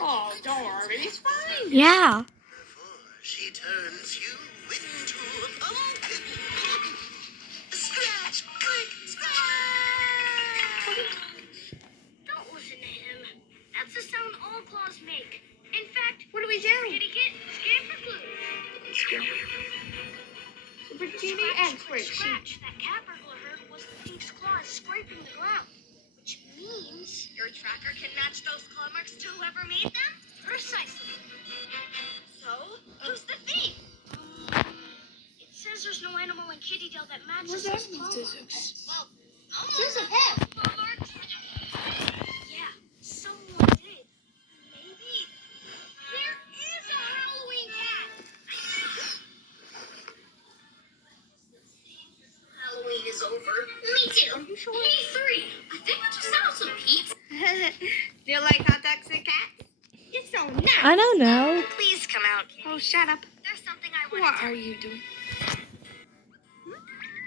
Oh, don't worry, it's fine. Yeah. Before she turns you into a pumpkin. Scratch, click, scratch. Don't listen to him. That's the sound all claws make. In fact, What do we do? kitty kit, scan for clues. Bikini and Scratch, squishy. scratch. That cat burglar heard was the thief's claws scraping the ground. Which means your tracker can match those claw marks to whoever made them? Precisely. So, who's the thief? It says there's no animal in Kittydale that matches those claw marks. Well, There's a pet. claw marks. Yeah, someone did. Maybe there is a Halloween cat. Halloween is over. Me too. Are you sure? Me three. I think I just saw some Pete's. Do you like hot dogs and cats? You're so nice. I don't know. Please come out, Kitty. Oh, shut up. There's something I want What to are tell you doing?